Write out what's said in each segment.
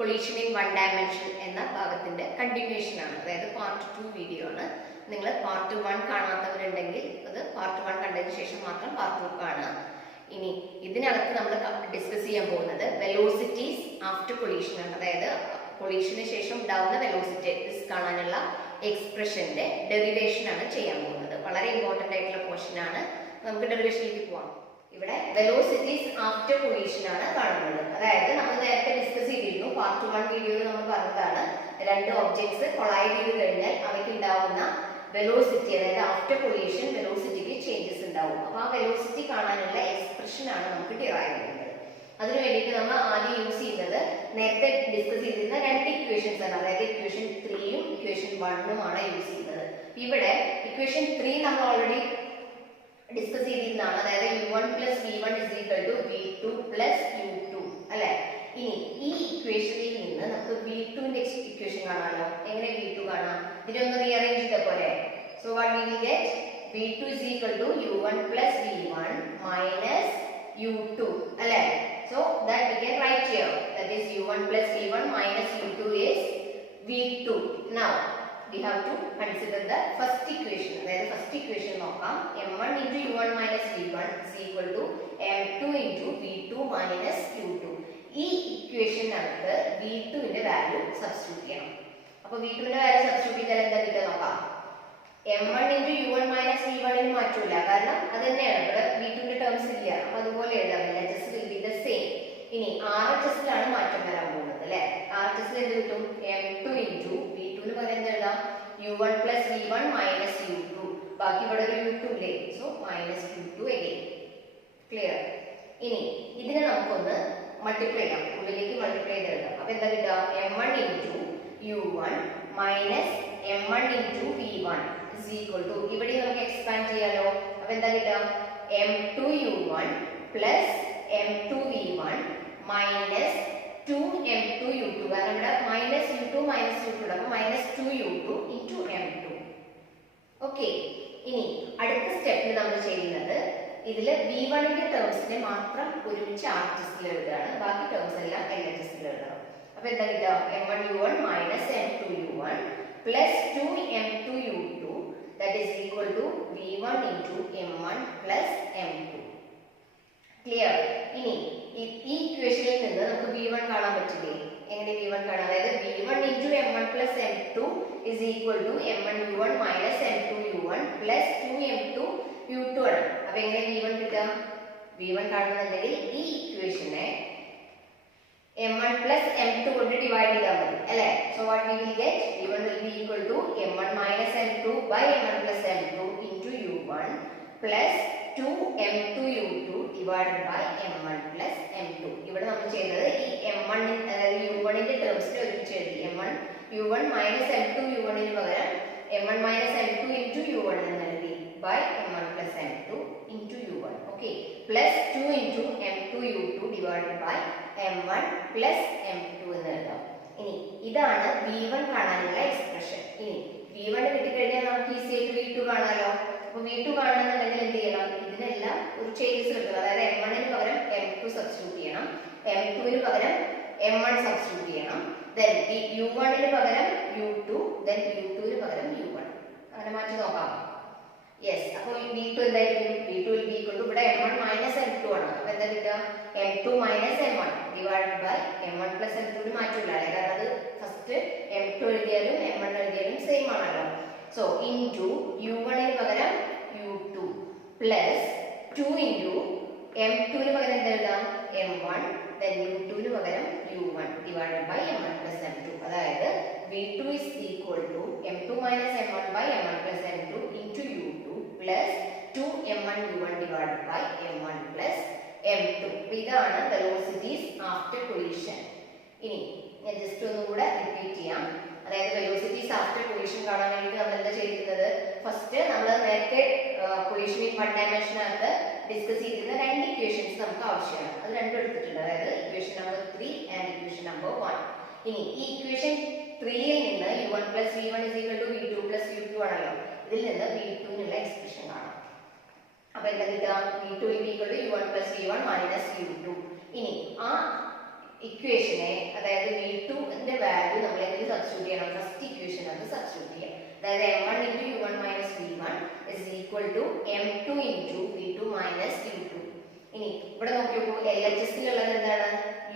Collision in one dimension എന്ന ഭാഗത്തിന്റെ continuation ആണ്. അതായത് പാർട്ട് 2 വീഡിയോ ആണ്. നിങ്ങൾ പാർട്ട് 1 കാണാത്തവരുണ്ടെങ്കിൽ അത് പാർട്ട് 1 കണ്ടതിന് ശേഷം മാത്രം പാർട്ട് 2 കാണുക. ഇനി ഇതിനകത്ത് നമ്മൾ ഡിസ്കസ് ചെയ്യാൻ പോകുന്നത് വെലോസിറ്റീസ് ആഫ്റ്റർ കൊളീഷൻ ആണ്. അതായത് കൊളീഷന് ശേഷം ഉണ്ടാവുന്ന വെലോസിറ്റീസ് കാണാനുള്ള എക്സ്പ്രഷന്റെ ഡെറിവേഷൻ ആണ് ചെയ്യാൻ പോകുന്നത്. വളരെ ഇമ്പോർട്ടന്റ് ആയിട്ടുള്ള പോർഷൻ ആണ്. നമുക്ക് ഡെറിവേഷനിലേക്ക് പോവാം. ഇവിടെ വെലോസിറ്റീസ് ആഫ്റ്റർ കൊളീഷൻ ആണ് കാണുന്നത്. അതായത് നമ്മൾ നേരത്തെ ഡിസ്കസ് ചെയ്തിരുന്നു, പാർട്ട് 1 വീഡിയോയിൽ നമ്മൾ പറഞ്ഞതാണ് രണ്ട് ഒബ്ജക്ട്സ് കൊളൈഡ് ചെയ്ത് കഴിഞ്ഞാൽ അവയ്ക്ക് ഉണ്ടാവുന്ന വെലോസിറ്റി, അതായത് ആഫ്റ്റർ കൊളീഷൻ വെലോസിറ്റിക്ക് ചേഞ്ചസ് ഉണ്ടാവും. അപ്പൊ ആ വെലോസിറ്റി കാണാനുള്ള എക്സ്പ്രഷൻ ആണ് നമുക്ക് ഡിറൈവ് ചെയ്യുന്നത്. അതിനു വേണ്ടിയിട്ട് നമ്മൾ ആദ്യം യൂസ് ചെയ്യുന്നത് നേരത്തെ ഡിസ്കസ് ചെയ്തിരുന്ന രണ്ട് ഇക്വേഷൻസ് ആണ്. അതായത് ഇക്വേഷൻ 3ഉം ഇക്വേഷൻ 1ഉം ആണ് യൂസ് ചെയ്യുന്നത്. ഇവിടെ ഇക്വേഷൻ 3 നമ്മൾ ഓൾറെഡി ഡിസ്കസ് ചെയ്തിരുന്നതാണ്. അതായത് u1 + v1 = v2 + u2 അല്ലെ. ഇനി ഈ ഇക്വേഷനിൽ നിന്ന് നമുക്ക് v2ന്റെ ഇക്വേഷൻ കാണാമല്ലോ. എങ്ങനെ v2 കാണാം? ഇതിനൊന്ന് റീഅറേഞ്ച് ചെയ്ത പോലെ. So what we will get? v2 = u1 + v1 - u2 അല്ലെ. So that we can write here, that is u1 + v1 - u2 is v2. Now we have to consider the first equation. That is first equation നോക്കാം. m1 × u1 - v1 = m2 × v2 - u2. ഈ ഇക്വേഷനകത്ത് v2ന്റെ value substitute ചെയ്യണം. അപ്പോൾ v2ന്റെ value substitute ചെയ്താൽ എന്താ കിട്ടുക നോക്കാം. m1 × u1 - v1 ന് മാറ്റമില്ല, കാരണം അത് തന്നെയാണ്. ഇവിടെ v2ന്റെ ടേംസ് ഇല്ല, അപ്പൊ അതുപോലെ എഴുതാമില്ല. Just will be the same. ഇനി RHSലാണ് മാറ്റം വരാൻ പോകുന്നത് അല്ലെ. RHS എന്ത് കിട്ടും? m2 × v2ന് പകരം എന്താ എഴുതാം? u1 + v1 - u2. ബാക്കി ഇവിടെ ഒരു u2 ഇല്ലേ, സോ -u2 again. ക്ലിയർ? ഇനി ഇതിനെ നമുക്കൊന്ന് മൾട്ടിപ്ലൈ ചെയ്യാം. ഉള്ളിലേക്ക് മൾട്ടിപ്ലൈ ചെയ്ത് എഴുതാം. അപ്പൊ എന്താ കിട്ടുക? m1 × u1 - m1 × v1 = ഇവിടെ നമുക്ക് എക്സ്പാൻഡ് ചെയ്യാലോ. അപ്പൊ എന്താ കിട്ടുക? m2u1 + m2v1 - 2m2u2. കാരണം ഇവിടെ -u2 -u2 അപ്പൊ -2u2 × m2. ഓക്കെ. ഇനി അടുത്ത സ്റ്റെപ്പിൽ നമ്മൾ ചെയ്യുന്നത് ഇതില് v1ന്റെ ടേംസിനെ മാത്രം ഒരുമിച്ച് RHSൽ എഴുതുകയാണ്. ബാക്കി ടേംസ് എല്ലാം LHSൽ എഴുതണം. അപ്പൊ എന്താ കിട്ടുക? m1u1 - m2u1 + 2m2u2 that is equal to v1 × m1 + m2. Clear? ഇനി ഈ ഇക്വേഷനിൽ നിന്ന് നമുക്ക് v1 കാണാൻ പറ്റില്ലേ? എങ്ങനെ v1 കാണാം? അതായത് v1 × m1 + m2 is equal to m1u1 - m2u1 + 2m2u2 ആണ്. അപ്പൊ എങ്ങനെ v1 കിട്ടുക? v1 കാണുന്നുണ്ടെങ്കിൽ ഈ ഇക്വേഷനെ m1 + m2 കൊണ്ട് ഡിവൈഡ് ചെയ്താൽ മതി അല്ലെ. So what we will get? v1 will be equal to m1 - m2 by m1 + m2 into u1 plus 2m2u2 divided by m1 + m2. ഇവിടെ നമ്മൾ ചെയ്തത് ഈ m1 അതായത് u1ന്റെ ടേംസിനെ ഒരുമിച്ച് എഴുതി. u1 - m2u1 ന് പകരം m1 - m2 into u1 എന്ന് എഴുതി by m1 + m2 into u1. okay, plus 2 into m2u2 divided by m1 + m2 എന്ന് എഴുതാം. ഇനി ഇതാണ് v1 കാണാനുള്ള എക്സ്പ്രഷൻ. ഇനി v1 കിട്ടിക്കഴിഞ്ഞാൽ നമുക്ക് ഈസി ആയിട്ട് v2 കാണാമല്ലോ. അപ്പൊ v2 കാണണമെന്നുണ്ടെങ്കിൽ എന്ത് ചെയ്യണം? ഇതിനെല്ലാം ഒരു ചേഞ്ചസ് കിട്ടും. അതായത് m1 ന് പകരം m2 സബ്സ്റ്റിറ്റ്യൂട്ട് ചെയ്യണം, m2 ന് പകരം m1 സബ്സ്റ്റിറ്റ്യൂട്ട് ചെയ്യണം, then u1 ന് പകരം u2, then u2 ന് പകരം u1. അങ്ങനെ മാറ്റി നോക്കാം. യെസ്. അപ്പോൾ v2 എന്തായിരിക്കും? v2 will be equal to ഇവിടെ m1 - m2 ആണ്. അപ്പൊ എന്താ കിട്ടുക? m2 - m1 divided by m1 + m2 ന് മാറ്റില്ല അല്ലേ, കാരണം അത് ഫസ്റ്റ് m2 എഴുതിയാലും m1 എഴുതിയാലും സെയിം ആണല്ലോ. സോ ഇൻറ്റു u1 ന് പകരം u2 പ്ലസ് 2 ഇൻറ്റു m2 ന് പകരം എന്താ എഴുതാം? m1, then u2 ന് പകരം u1 divided by m1 + m2. അതായത് v2 is equal to m2 - m1 by m1 + m2 into u2 plus 2m1u1 divided by m1 + m2. ഇതാണ് വെലോസിറ്റീസ് ആഫ്റ്റർ കൊളീഷൻ. ഇനി ഞാൻ ജസ്റ്റ് ഒന്നുകൂടെ റിപ്പീറ്റ് ചെയ്യാം. അതായത് വെലോസിറ്റീസ് ആഫ്റ്റർ കൊളീഷൻ കാണാൻ വേണ്ടി നമ്മൾ എന്താ ചെയ്തിരുന്നത്? ഫസ്റ്റ് നമ്മൾ നേരത്തെ കൊളീഷൻ ഇൻ വൺ ഡയമെൻഷനകത്ത് ഡിസ്കസ് ചെയ്തിരുന്ന രണ്ട് ഇക്വേഷൻസ് നമുക്ക് ആവശ്യമാണ്. അത് രണ്ടും എടുത്തിട്ടുണ്ട്. അതായത് equation number 3 and equation number 1. ഇനി ഈ ഇക്വേഷൻ 3ൽ നിന്ന് u1 + v1 = v2 + u2 ആണല്ലോ. ഇതിൽ നിന്ന് v2നുള്ള എക്സ്പ്രഷൻ കാണാം. അപ്പൊ എന്താ കിട്ടുക? v2 = u1 + v1 - u2. ഇനി ആ ഇക്വേഷനെ, അതായത് v2ന്റെ വാല്യൂ നമ്മൾ ഇതിൽ സബ്സ്റ്റിറ്റ്യൂട്ട് ചെയ്യണം. ഫസ്റ്റ് ഇക്വേഷൻ അത് സബ്സ്റ്റിറ്റ്യൂട്ട് ചെയ്യാം. അതായത് m1 into u1 minus v1 is equal to m2 into v2 minus u2. ഇനി ഇവിടെ നോക്കിയപ്പോൾ LHS-ലുള്ളത് എന്താണ്?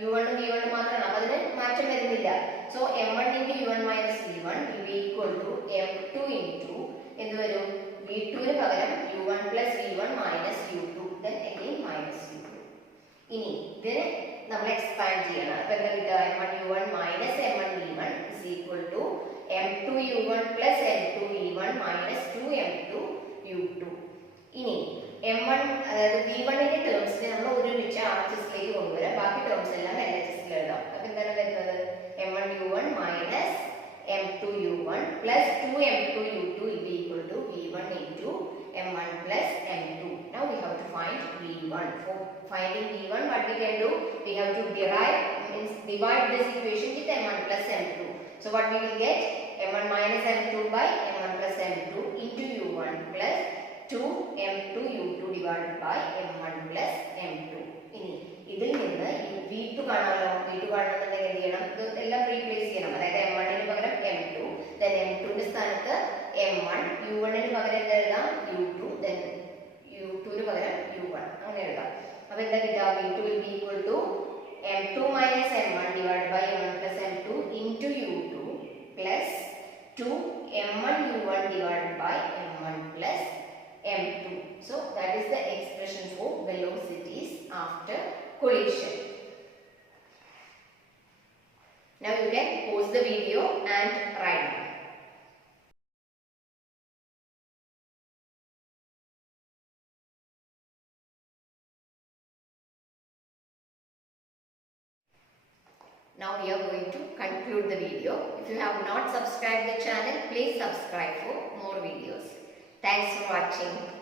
u1 v1 മാത്രമാണ്. അപ്പൊ അതിന് മാറ്റം വരുന്നില്ല. So m1 into u1 minus v1 will be equal to m2 into എന്ത് വരും? v2 ന് പകരം u1 plus v1 minus u2 then again minus u2. ഇനി ഇതിനെ നമ്മൾ എക്സ്പാൻഡ് ചെയ്യണം. അപ്പൊ എന്താ കിട്ടുക? m1 u1 minus m1 v1 is equal to m2 u1 plus m2 v1 minus 2 m2 u2. ഇനി m1 അതായത് v1ന്റെ ടേംസിനെ നമ്മൾ ഒരുമിച്ച് RHS-ലേക്ക് കൊണ്ടുവരാം. ബാക്കി ടേംസ് എല്ലാം LHS-ൽ എഴുതാം. അപ്പൊ എന്താണ് വരുന്നത്? m1 u1 minus m2 u1 plus 2 m2 u2 will be equal to v1 into m1 plus m2. Now we have to find v1. For finding v1, what we can do? We have to divide this equation with m1 plus m2. So what we will get? m1 minus m2 by m1 plus m2 into u1 plus 2 m2 u2 divided by m1 plus m2. ഇനി ഇതിൽ നിന്ന് v2 കാണാമല്ലോ. v2 കാണണമെന്നുണ്ടെങ്കിൽ എന്ത് ചെയ്യണം? ഇത് എല്ലാം replace ചെയ്യണം. അതായത് m1 ന് പകരം m2, then m2 ന്റെ സ്ഥാനത്ത് m1, u1 ന് പകരം എന്താ എഴുതാം? u2, then u2 ന് പകരം u1 അങ്ങനെ എഴുതാം. അപ്പൊ എന്താ കിട്ടുക? v2 will be equal to m2 minus m1 divided by m1 plus m2 into u2 plus 2 m1 u1 divided by m1 plus m2. So that is the expression for velocities after collision. Now you can pause the video and write down. Now we are going to conclude the video. If you have not subscribed the channel, please subscribe for more videos. Thanks for watching.